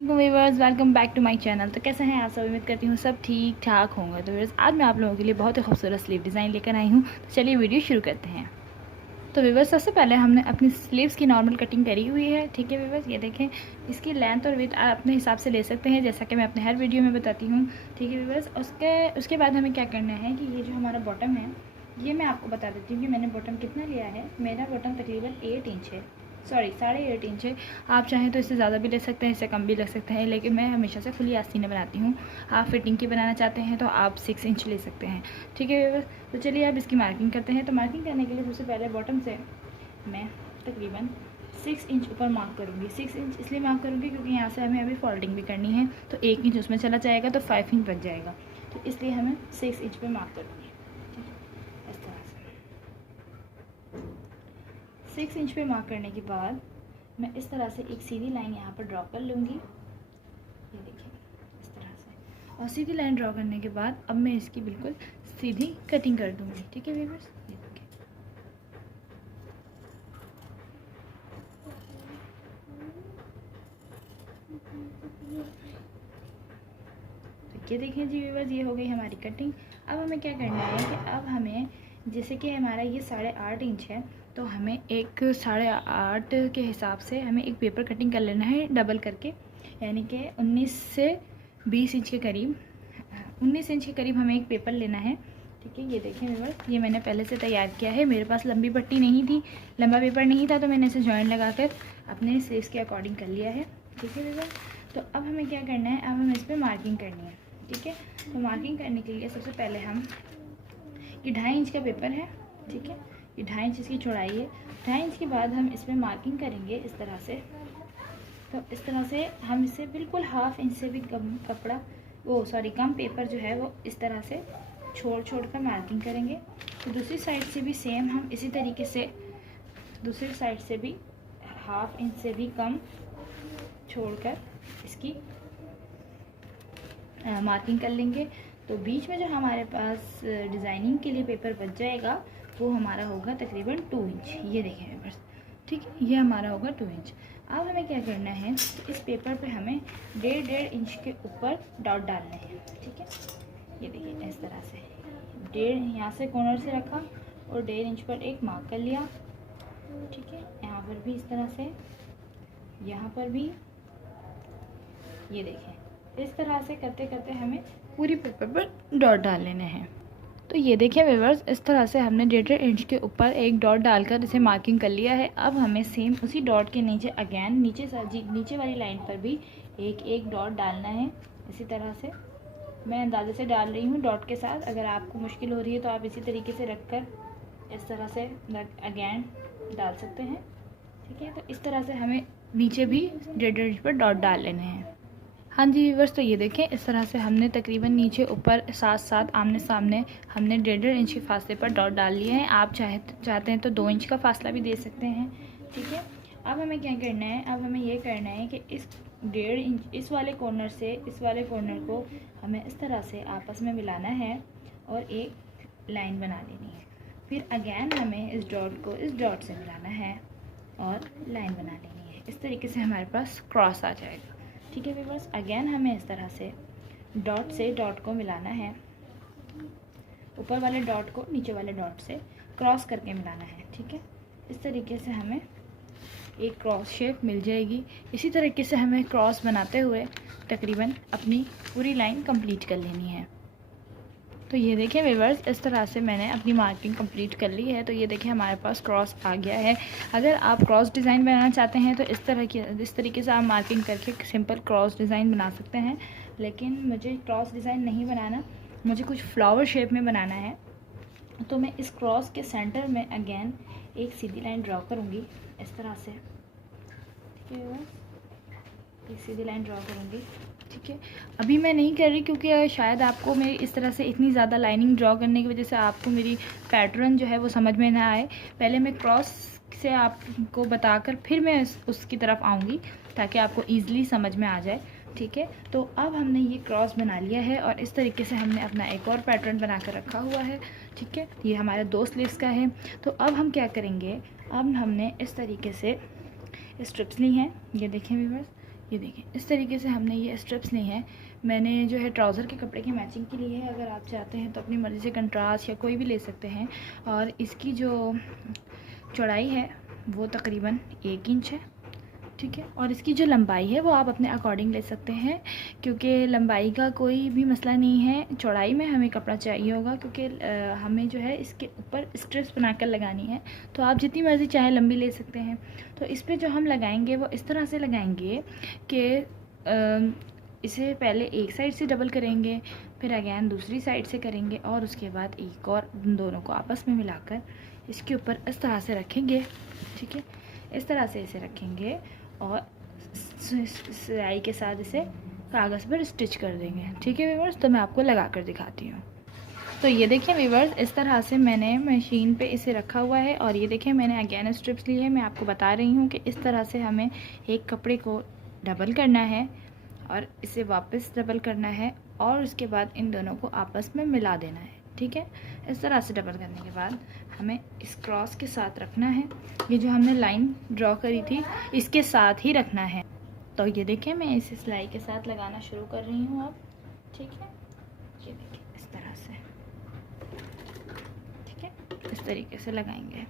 Viewers, welcome back to my channel. तो कैसे हैं आप सब? उम्मीद करती हूँ सब ठीक ठाक होंगे। तो व्यूवर्स, आज मैं आप लोगों के लिए बहुत ही खूबसूरत स्लीव डिज़ाइन लेकर आई हूँ। तो चलिए वीडियो शुरू करते हैं। तो व्यूवर्स, सबसे पहले हमने अपनी स्लीव्स की नॉर्मल कटिंग करी हुई है। ठीक है व्यूवर्स, ये देखें। इसकी लेंथ और विड्थ आप अपने हिसाब से ले सकते हैं, जैसा कि मैं अपने हर वीडियो में बताती हूँ। ठीक है व्यूवर्स, उसके बाद हमें क्या करना है कि ये जो हमारा बॉटम है, ये मैं आपको बता देती हूँ कि मैंने बॉटम कितना लिया है। मेरा बॉटम तकरीबन 8 इंच है, सॉरी 8.5 इंच है। आप चाहें तो इससे ज़्यादा भी ले सकते हैं, इससे कम भी लग सकते हैं, लेकिन मैं हमेशा से खुली आस्तीनें बनाती हूँ। आप फिटिंग की बनाना चाहते हैं तो आप 6 इंच ले सकते हैं। ठीक है व्यूअर्स, तो चलिए अब इसकी मार्किंग करते हैं। तो मार्किंग करने के लिए सबसे पहले बॉटम से मैं तकरीबन 6 इंच ऊपर मार्क करूँगी। 6 इंच इसलिए मार्क करूँगी क्योंकि यहाँ से हमें अभी फोल्डिंग भी करनी है, तो 1 इंच उसमें चला जाएगा तो 5 इंच बच जाएगा। तो इसलिए हमें 6 इंच पर मार्क करूँगी। इस तरह से 6 इंच पे मार्क करने के बाद मैं इस तरह से एक सीधी लाइन यहाँ पर ड्रॉ कर लूँगी। ये देखिए इस तरह से, और सीधी लाइन ड्रॉ करने के बाद अब मैं इसकी बिल्कुल सीधी कटिंग कर दूँगी। ठीक है व्यूअर्स, ये देखिए। तो ये देखिए जी व्यूअर्स, ये हो गई हमारी कटिंग। अब हमें क्या करना है कि अब हमें, जैसे कि हमारा ये 8.5 इंच है, तो हमें एक 8.5 के हिसाब से हमें एक पेपर कटिंग कर लेना है डबल करके, यानी कि 19 से 20 इंच के करीब, 19 इंच के करीब हमें एक पेपर लेना है। ठीक है, ये देखें व्यूअर्स, ये मैंने पहले से तैयार किया है। मेरे पास लंबी पट्टी नहीं थी, लंबा पेपर नहीं था, तो मैंने इसे जॉइंट लगाकर अपने स्लीव्स के अकॉर्डिंग कर लिया है। ठीक है व्यूअर्स, तो अब हमें क्या करना है, अब हमें इस पर मार्किंग करनी है। ठीक है, तो मार्किंग करने के लिए सबसे पहले हम, ये 2.5 इंच का पेपर है। ठीक है, ये 2.5 इंच इसकी चौड़ाई है। 2.5 इंच के बाद हम इसमें मार्किंग करेंगे इस तरह से। तो इस तरह से हम इसे बिल्कुल 1/2 इंच से भी कम कपड़ा, कम पेपर जो है वो इस तरह से छोड़ कर मार्किंग करेंगे। तो दूसरी साइड से भी सेम हम इसी तरीके से, दूसरी साइड से भी 1/2 इंच से भी कम छोड़कर इसकी मार्किंग कर लेंगे। तो बीच में जो हमारे पास डिज़ाइनिंग के लिए पेपर बच जाएगा वो हमारा होगा तकरीबन 2 इंच। ये देखें पेपर्स, ठीक है, ये हमारा होगा 2 इंच। अब हमें क्या करना है, इस पेपर पे हमें 1.5 इंच के ऊपर डॉट डालने हैं। ठीक है, ये देखिए इस तरह से 1.5 यहाँ से कॉर्नर से रखा और 1.5 इंच पर एक मार्क कर लिया। ठीक है, यहाँ पर भी इस तरह से, यहाँ पर भी, ये देखें इस तरह से करते करते हमें पूरी पेपर पर डॉट डाल लेने हैं। तो ये देखिए व्यूअर्स, इस तरह से हमने 1.5 इंच के ऊपर एक डॉट डालकर इसे मार्किंग कर लिया है। अब हमें सेम उसी डॉट के नीचे अगेन नीचे वाली लाइन पर भी एक डॉट डालना है। इसी तरह से मैं अंदाजे से डाल रही हूँ डॉट के साथ। अगर आपको मुश्किल हो रही है तो आप इसी तरीके से रख कर इस तरह से अगेन डाल सकते हैं। ठीक है, तो इस तरह से हमें नीचे भी 1.5 इंच पर डॉट डाल लेने हैं। हाँ जी व्यूअर्स, तो ये देखें इस तरह से हमने तकरीबन नीचे ऊपर साथ साथ आमने सामने हमने 1.5 इंच के फासले पर डॉट डाल लिए हैं। आप चाहते हैं तो 2 इंच का फासला भी दे सकते हैं। ठीक है, अब हमें क्या करना है, अब हमें ये करना है कि इस 1.5 इंच इस वाले कॉर्नर से इस वाले कॉर्नर को हमें इस तरह से आपस में मिलाना है और एक लाइन बना लेनी है। फिर अगेन हमें इस डॉट को इस डॉट से मिलाना है और लाइन बना लेनी है। इस तरीके से हमारे पास क्रॉस आ जाएगा। ठीक है व्यूअर्स, अगेन हमें इस तरह से डॉट से डॉट को मिलाना है, ऊपर वाले डॉट को नीचे वाले डॉट से क्रॉस करके मिलाना है। ठीक है, इस तरीके से हमें एक क्रॉस शेप मिल जाएगी। इसी तरीके से हमें क्रॉस बनाते हुए तकरीबन अपनी पूरी लाइन कंप्लीट कर लेनी है। तो ये देखिए व्यूअर्स, इस तरह से मैंने अपनी मार्किंग कंप्लीट कर ली है। तो ये देखिए हमारे पास क्रॉस आ गया है। अगर आप क्रॉस डिज़ाइन बनाना चाहते हैं तो इस तरीके से आप मार्किंग करके सिंपल क्रॉस डिज़ाइन बना सकते हैं, लेकिन मुझे क्रॉस डिज़ाइन नहीं बनाना, मुझे कुछ फ्लावर शेप में बनाना है। तो मैं इस क्रॉस के सेंटर में अगेन एक सीधी लाइन ड्रॉ करूँगी इस तरह से। ठीक है व्यूअर्स, एक सीधी लाइन ड्रॉ करूँगी। ठीक है, अभी मैं नहीं कर रही क्योंकि शायद आपको मेरी इस तरह से इतनी ज़्यादा लाइनिंग ड्रॉ करने की वजह से आपको मेरी पैटर्न जो है वो समझ में ना आए। पहले मैं क्रॉस से आपको बताकर फिर मैं उसकी तरफ आऊँगी ताकि आपको ईज़िली समझ में आ जाए। ठीक है, तो अब हमने ये क्रॉस बना लिया है और इस तरीके से हमने अपना एक और पैटर्न बना कर रखा हुआ है। ठीक है, ये हमारे 2 स्लीव्स का है। तो अब हम क्या करेंगे, अब हमने इस तरीके से स्ट्रिप्स ली हैं। ये देखें व्यूअर्स, ये देखिए इस तरीके से हमने ये स्ट्रिप्स ली हैं। मैंने जो है ट्राउज़र के कपड़े की मैचिंग के लिए है, अगर आप चाहते हैं तो अपनी मर्ज़ी से कंट्रास्ट या कोई भी ले सकते हैं। और इसकी जो चौड़ाई है वो तकरीबन 1 इंच है, ठीक है। और इसकी जो लंबाई है वो आप अपने अकॉर्डिंग ले सकते हैं, क्योंकि लंबाई का कोई भी मसला नहीं है। चौड़ाई में हमें कपड़ा चाहिए होगा, क्योंकि हमें जो है इसके ऊपर स्ट्रिप्स बनाकर लगानी है, तो आप जितनी मर्ज़ी चाहे लंबी ले सकते हैं। तो इस पर जो हम लगाएंगे वो इस तरह से लगाएंगे कि इसे पहले एक साइड से डबल करेंगे, फिर अगैन दूसरी साइड से करेंगे, और उसके बाद एक और दोनों को आपस में मिलाकर इसके ऊपर इस तरह से रखेंगे, ठीक है। इस तरह से इसे रखेंगे और सिलाई के साथ इसे कागज़ पर स्टिच कर देंगे, ठीक है व्यूअर्स। तो मैं आपको लगा कर दिखाती हूँ। तो ये देखिए व्यूअर्स, इस तरह से मैंने मशीन पे इसे रखा हुआ है, और ये देखिए मैंने अगेन स्ट्रिप्स ली है। मैं आपको बता रही हूँ कि इस तरह से हमें एक कपड़े को डबल करना है और इसे वापस डबल करना है, और उसके बाद इन दोनों को आपस में मिला देना है, ठीक है। इस तरह से डबल करने के बाद हमें इस क्रॉस के साथ रखना है, ये जो हमने लाइन ड्रॉ करी थी इसके साथ ही रखना है। तो ये देखिए मैं इसे सिलाई के साथ लगाना शुरू कर रही हूँ अब, ठीक है। ये देखिए इस तरह से, ठीक है, इस तरीके से लगाएंगे।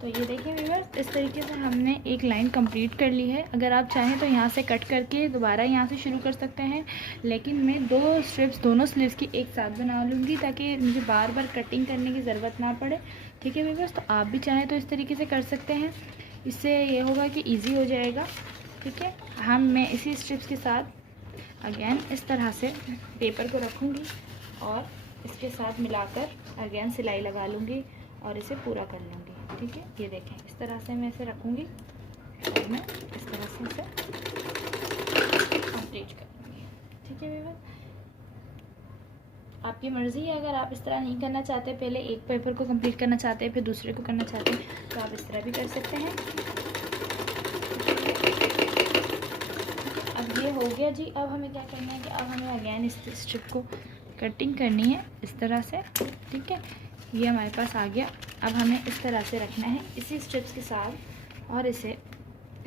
तो ये देखिए व्यूअर्स, इस तरीके से हमने एक लाइन कंप्लीट कर ली है। अगर आप चाहें तो यहाँ से कट करके दोबारा यहाँ से शुरू कर सकते हैं, लेकिन मैं 2 स्ट्रिप्स दोनों स्लीव्स की एक साथ बना लूँगी ताकि मुझे बार बार कटिंग करने की ज़रूरत ना पड़े, ठीक है व्यूअर्स। तो आप भी चाहें तो इस तरीके से कर सकते हैं, इससे ये होगा कि ईजी हो जाएगा, ठीक है। मैं इसी स्ट्रिप्स के साथ अगेन इस तरह से पेपर को रखूँगी और इसके साथ मिलाकर अगेन सिलाई लगा लूँगी और इसे पूरा कर लूँगी, ठीक है। ये देखें इस तरह से मैं इसे रखूँगी और मैं इस तरह से इसे कंप्लीट करूँगी, ठीक है व्यूअर्स। आपकी मर्ज़ी है, अगर आप इस तरह नहीं करना चाहते, पहले एक पेपर को कंप्लीट करना चाहते हैं फिर दूसरे को करना चाहते हैं, तो आप इस तरह भी कर सकते हैं। अब ये हो गया जी। अब हमें क्या करना है कि अब हमें अगेन इस स्ट्रिप को कटिंग करनी है इस तरह से, ठीक है। ये हमारे पास आ गया। अब हमें इस तरह से रखना है इसी स्ट्रिप्स के साथ, और इसे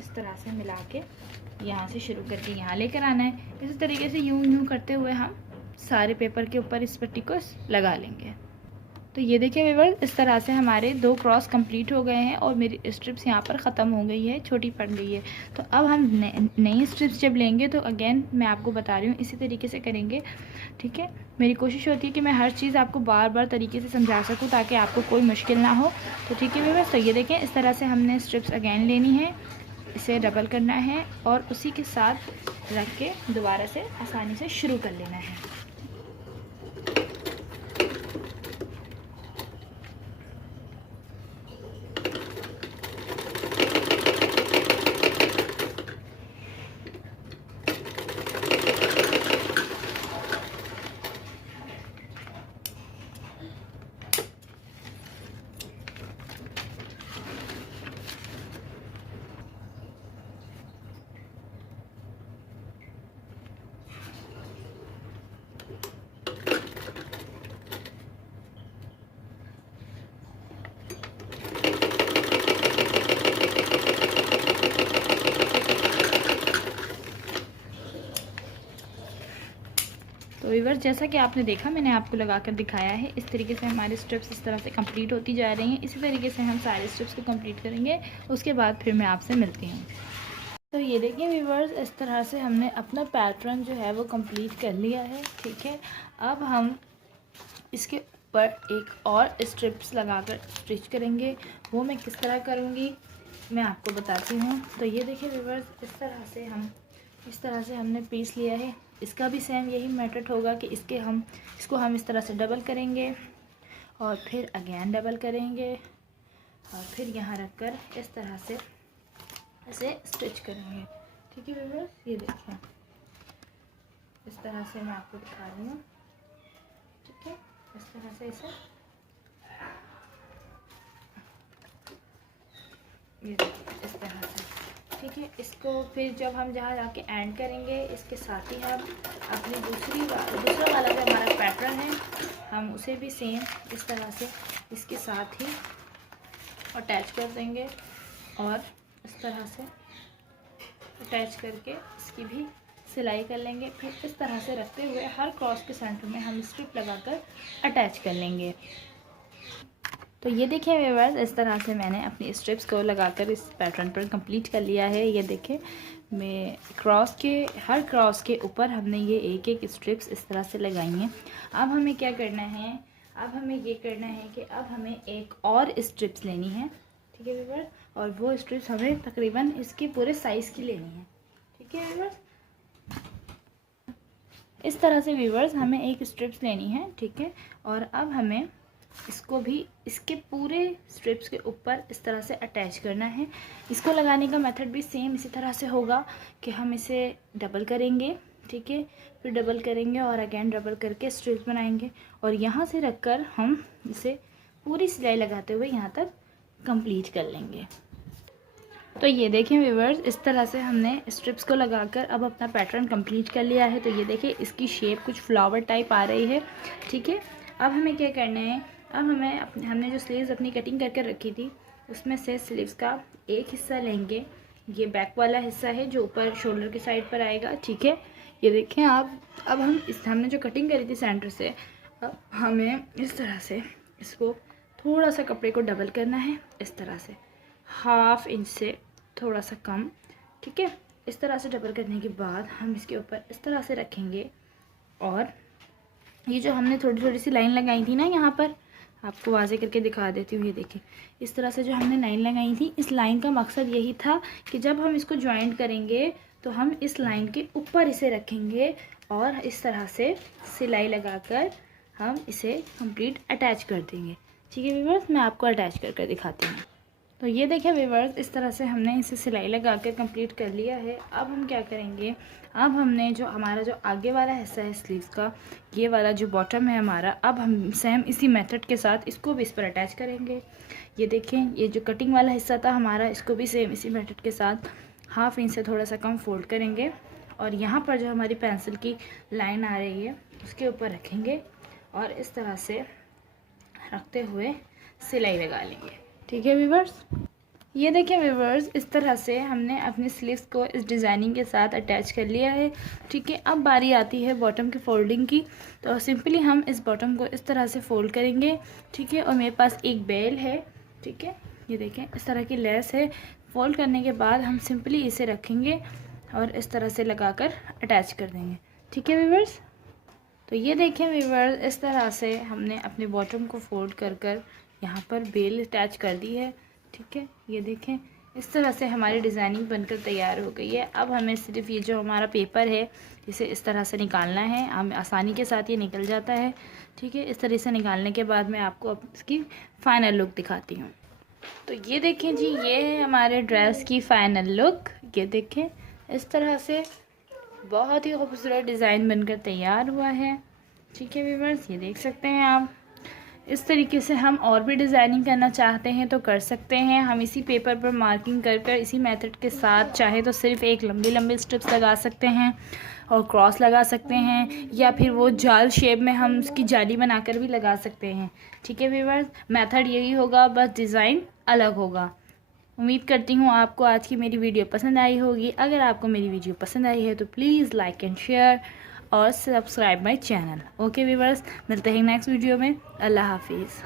इस तरह से मिला के यहाँ से शुरू करके यहाँ लेकर आना है। इसी तरीके से यूं करते हुए हम सारे पेपर के ऊपर इस पट्टी को लगा लेंगे। तो ये देखिए व्यूअर्स, इस तरह से हमारे 2 क्रॉस कंप्लीट हो गए हैं और मेरी स्ट्रिप्स यहाँ पर ख़त्म हो गई है, छोटी पड़ गई है। तो अब हम नई स्ट्रिप्स जब लेंगे तो अगेन मैं आपको बता रही हूँ इसी तरीके से करेंगे, ठीक है। मेरी कोशिश होती है कि मैं हर चीज़ आपको बार बार तरीके से समझा सकूँ ताकि आपको कोई मुश्किल ना हो। तो ठीक है व्यूअर्स, तो ये देखें इस तरह से हमने स्ट्रिप्स अगेन लेनी है, इसे डबल करना है और उसी के साथ रख के दोबारा से आसानी से शुरू कर लेना है। तो व्यूअर्स, जैसा कि आपने देखा मैंने आपको लगाकर दिखाया है, इस तरीके से हमारी स्ट्रिप्स इस तरह से कंप्लीट होती जा रही हैं। इसी तरीके से हम सारे स्ट्रिप्स को कंप्लीट करेंगे, उसके बाद फिर मैं आपसे मिलती हूँ। तो ये देखिए व्यूअर्स, इस तरह से हमने अपना पैटर्न जो है वो कंप्लीट कर लिया है, ठीक है। अब हम इसके ऊपर एक और स्ट्रिप्स लगाकर स्टिच करेंगे। वो मैं किस तरह करूँगी मैं आपको बताती हूँ। तो ये देखिए व्यूअर्स, इस तरह से हमने पीस लिया है। इसका भी सेम यही मेथड होगा कि इसको हम इस तरह से डबल करेंगे और फिर अगेन डबल करेंगे और फिर यहाँ रखकर इस तरह से इसे स्टिच करेंगे, ठीक है व्यूअर्स। ये देखिए इस तरह से मैं आपको दिखा रही हूँ, ठीक है। इस तरह से इसे ये देखिए इस तरह से, ठीक है। इसको फिर जब हम जहाँ जाके एंड करेंगे इसके साथ ही हम अपनी दूसरा वाला जो हमारा पैटर्न है हम उसे भी सेम इस तरह से इसके साथ ही अटैच कर देंगे और इस तरह से अटैच करके इसकी भी सिलाई कर लेंगे। फिर इस तरह से रखते हुए हर क्रॉस के सेंटर में हम स्ट्रिप लगाकर अटैच कर लेंगे। तो ये देखिए व्यूअर्स, इस तरह से मैंने अपनी स्ट्रिप्स को लगाकर इस पैटर्न पर कंप्लीट कर लिया है। ये देखें, मैं हर क्रॉस के ऊपर हमने ये एक एक स्ट्रिप्स इस तरह से लगाई हैं। अब हमें क्या करना है, अब हमें ये करना है कि अब हमें एक और स्ट्रिप्स लेनी है, ठीक है व्यूअर्स, और वो स्ट्रिप्स हमें तकरीबन इसके पूरे साइज़ की लेनी है, ठीक है व्यूअर्स। इस तरह से व्यूअर्स हमें एक स्ट्रिप्स लेनी है, ठीक है। और अब हमें इसको भी इसके पूरे स्ट्रिप्स के ऊपर इस तरह से अटैच करना है। इसको लगाने का मेथड भी सेम इसी तरह से होगा कि हम इसे डबल करेंगे, ठीक है, फिर डबल करेंगे और अगेन डबल करके स्ट्रिप्स बनाएंगे और यहाँ से रखकर हम इसे पूरी सिलाई लगाते हुए यहाँ तक कंप्लीट कर लेंगे। तो ये देखें व्यूअर्स, इस तरह से हमने स्ट्रिप्स को लगाकर अब अपना पैटर्न कंप्लीट कर लिया है। तो ये देखिए, इसकी शेप कुछ फ्लावर टाइप आ रही है, ठीक है। अब हमें क्या करना है, अब हमने जो स्लीव्स अपनी कटिंग करके रखी थी उसमें से स्लीव्स का एक हिस्सा लेंगे। ये बैक वाला हिस्सा है जो ऊपर शोल्डर की साइड पर आएगा, ठीक है। ये देखें आप, अब हमने जो कटिंग करी थी सेंटर से, अब हमें इस तरह से इसको थोड़ा सा कपड़े को डबल करना है, इस तरह से 1/2 इंच से थोड़ा सा कम, ठीक है। इस तरह से डबल करने के बाद हम इसके ऊपर इस तरह से रखेंगे और ये जो हमने थोड़ी थोड़ी सी लाइन लगाई थी ना, यहाँ पर आपको वाज़े करके दिखा देती हूँ। ये देखिए, इस तरह से जो हमने लाइन लगाई थी, इस लाइन का मकसद यही था कि जब हम इसको ज्वाइंट करेंगे तो हम इस लाइन के ऊपर इसे रखेंगे और इस तरह से सिलाई लगाकर हम इसे कंप्लीट अटैच कर देंगे, ठीक है व्यूअर्स। मैं आपको अटैच करके दिखाती हूँ। तो ये देखिए व्यूअर्स, इस तरह से हमने इसे सिलाई लगा कर कंप्लीट कर लिया है। अब हम क्या करेंगे, अब हमने जो हमारा जो आगे वाला हिस्सा है स्लीव्स का, ये वाला जो बॉटम है हमारा, अब हम सेम इसी मेथड के साथ इसको भी इस पर अटैच करेंगे। ये देखें, ये जो कटिंग वाला हिस्सा था हमारा, इसको भी सेम इसी मेथड के साथ 1/2 इंच से थोड़ा सा कम फोल्ड करेंगे और यहाँ पर जो हमारी पेंसिल की लाइन आ रही है उसके ऊपर रखेंगे और इस तरह से रखते हुए सिलाई लगा लेंगे, ठीक है व्यूअर्स। ये देखिए व्यूअर्स, इस तरह से हमने अपने स्लीव्स को इस डिज़ाइनिंग के साथ अटैच कर लिया है, ठीक है। अब बारी आती है बॉटम के फोल्डिंग की। तो सिंपली हम इस बॉटम को इस तरह से फोल्ड करेंगे, ठीक है। और मेरे पास एक बेल है, ठीक है, ये देखें, इस तरह की लेस है। फोल्ड करने के बाद हम सिंपली इसे रखेंगे और इस तरह से लगाकर अटैच कर देंगे, ठीक है व्यूअर्स। तो ये देखें व्यूअर्स, इस तरह से हमने अपने बॉटम को फोल्ड कर यहाँ पर बेल अटैच कर दी है, ठीक है। ये देखें, इस तरह से हमारी डिज़ाइनिंग बनकर तैयार हो गई है। अब हमें सिर्फ ये जो हमारा पेपर है इसे इस तरह से निकालना है। हम आसानी के साथ ये निकल जाता है, ठीक है। इस तरह से निकालने के बाद मैं आपको अब इसकी फ़ाइनल लुक दिखाती हूँ। तो ये देखें जी, ये है हमारे ड्रेस की फ़ाइनल लुक। ये देखें, इस तरह से बहुत ही खूबसूरत डिज़ाइन बनकर तैयार हुआ है, ठीक है व्यूअर्स। ये देख सकते हैं आप। इस तरीके से हम और भी डिज़ाइनिंग करना चाहते हैं तो कर सकते हैं। हम इसी पेपर पर मार्किंग कर इसी मेथड के साथ चाहे तो सिर्फ एक लंबी लंबी स्ट्रिप्स लगा सकते हैं और क्रॉस लगा सकते हैं, या फिर वो जाल शेप में हम उसकी जाली बनाकर भी लगा सकते हैं, ठीक है व्यूअर्स। मेथड यही होगा, बस डिज़ाइन अलग होगा। उम्मीद करती हूँ आपको आज की मेरी वीडियो पसंद आई होगी। अगर आपको मेरी वीडियो पसंद आई है तो प्लीज़ लाइक एंड शेयर और subscribe my channel. Okay viewers, मिलते हैं नेक्स्ट वीडियो में। अल्लाह हाफिज़।